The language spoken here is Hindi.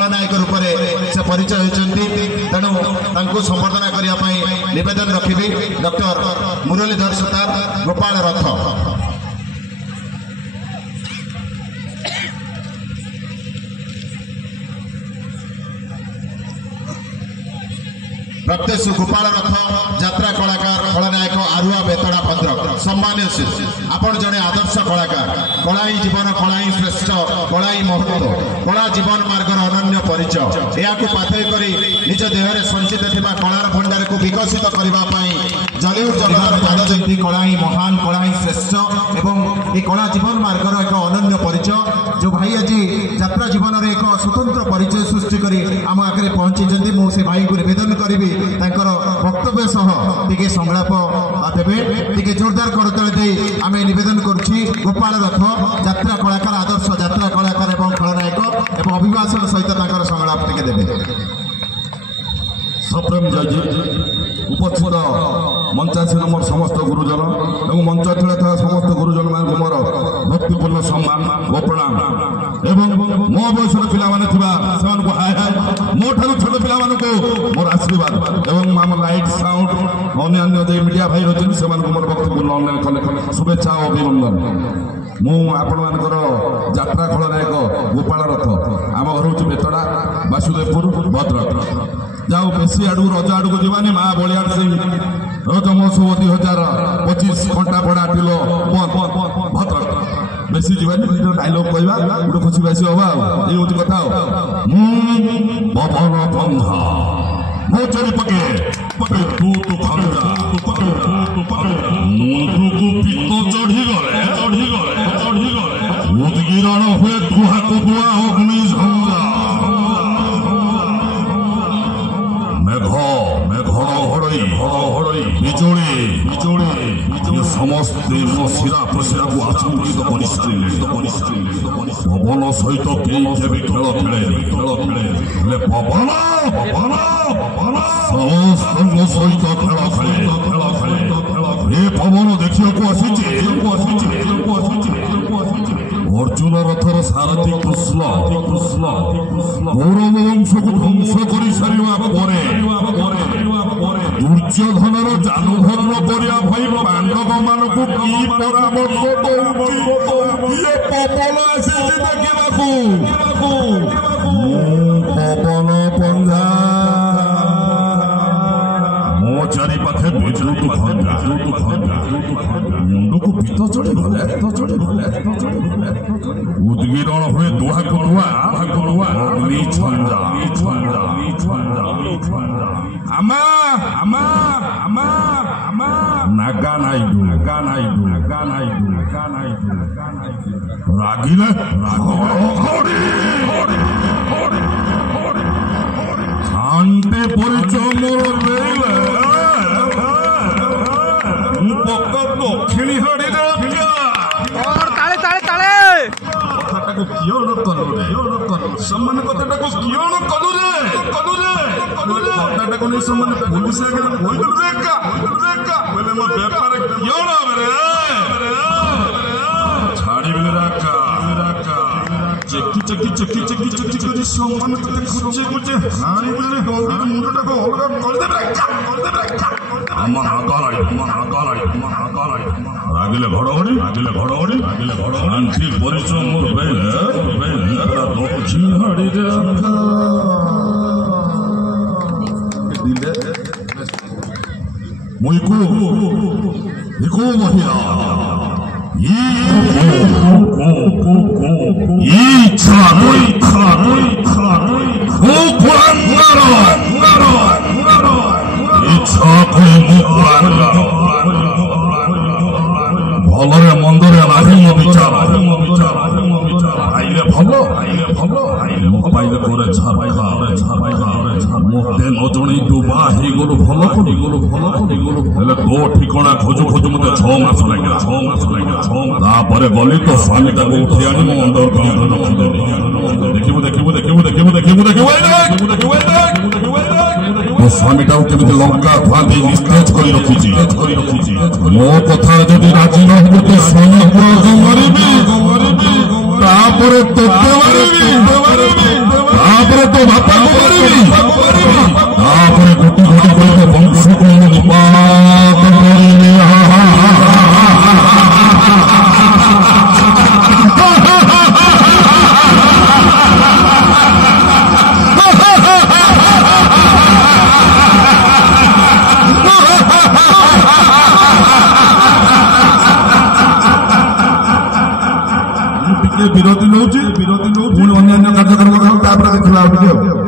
खलनायक रूप से परिचय होती तेणु संबर्धना करने निवेदन रखी डॉक्टर मुरलीधर सुतार गोपाल रथ। प्रत्यक्ष गोपाल रथ यात्रा कलाकार खलनायक आरुआ बेतड़ा भद्रक सम्मान्य आपण जड़े आदर्श कलाकार कलाई जीवन कलाई श्रेष्ठ कलाई महत्व कला जीवन मार्गर अनन्य परिचय या पाथई कर निज देह संचित थिबा कलार भंडार को विकसित करने जलीउड जगत जानते कलाई महान कलाई श्रेष्ठ एवं ये कला जीवन मार्गर एक अनन्य परिचय जो भाई आज यात्रा जीवन में एक स्वतंत्र परिचय सृष्टि कर आम आगे पहुंची मुझे भाई को निवेदन करी वक्तव्य सह टे संलाप देवे टे जोरदार करतले दे आम निवेदन करुच्छी गोपाल रथ यात्रा कलाकार आदर्श यात्रा कलाकार एवं खलनायक एवं अभिभाषण सहित संलाप टे देवे। सप्रेम जय उपस्थित मंचासीन मोर समस्त गुरुजन एवं मंच तले था समस्त गुरुजन मान मोर भक्तिपूर्ण सम्मान व प्रणाम एवं मो बयस पिला को हाय हाय मो ठार छोट पिला मोर आशीर्वाद एवं आम लाइट साउंड अन्य मीडिया भाई रही से मोर भक्तिपूर्ण शुभेच्छा और अभिनंदन। मु आपण मानकर यात्रा खलनायक गोपाल रथ आम घर हूँ बेतड़ा वासुदेवपुर भद्रक जाऊ बेसी आड़ू रज आड़ को जीवानी माँ बलियाड़ सिंह रज महोत्सव 2025 घंटा पड़ा टिलो भद्रक बेसी जीवानी डायलॉग कहवा गोटे खुशी बासी हवा ये हूँ कथा पवन बंधा मो चढ़ी पके तू तो खंजा मुंडू को पित्त चढ़ी गले उदगिरण हुए दुहा को दुआ अग्नि झंझा बिजोड़ी समस्ते मो शिरा प्रशिरा को आचंकित पवन सहित कई खेल खेले पवन समस्त सहित खेल खेले पवन देखा अर्जुन रथर सारथी कृष्ण कौरव वंश को ध्वंस कर सारा दुर्योधनर जानधर्म करिया भाई पांडव मान को की परामर्श ये पवन आसीछि देखिबाकू पवन पंजा मो चारि पाखे बिजलू तू भंगा मुंड को पित्त चढ़ी गले उदगिरण हुए दुहा को दुआ अग्नि झंझा आमा आमा आमा आमा नागा नाइडू रागिले शांति परिचय मोर बेले पक्का दक्षिणी हाड़ी ताले ताले ताले कथा को कियो न कलु रे सम्मान कथा को कियो न कलु रे कथा को नहीं सम्मान पुलिस आगे कोई तो देखा बोले मो व्यापार कियो न रे छाड़ी मेरा का चक्की सम्मान कते खुचे हानी बोले गौरी मुंडटा को अलग कर दे अम्मा आगालाई रागिले घड़घड़ी शांति परिचय मोर बेले दक्षिण हाड़ी दिले मुइको महिला भलरे मंदरे नाही मो विचार आइले भल मो पाइले करे छापा मते न जणी डुबा हे गलो भल हेले तो ठिकाना खोजु मते 6 मास लागिला तापरे गली तो स्वामी ताको उठी आनी मो अंदर देखिबो मो स्वामी टाउ केमिति लंका फांदी निस्तेज करी रखिछि मो कथा जदि राजी न हो तो स्वामी को मरिबी तापरे तोते मरिबी तापरे ତୋ ବାପାକୁ କରିବି ତାପରେ ଗୋଟି ଗୋଟି କରି ବଂଶକୁ ନିପାତ କରିବି ବିରତି ନଉଛି ପୁଣି ଅନ୍ୟାନ୍ୟ କାର୍ଯ୍ୟକ୍ରମ ତାପରେ ଦେଖିଲା ଆଉ ଟିକେ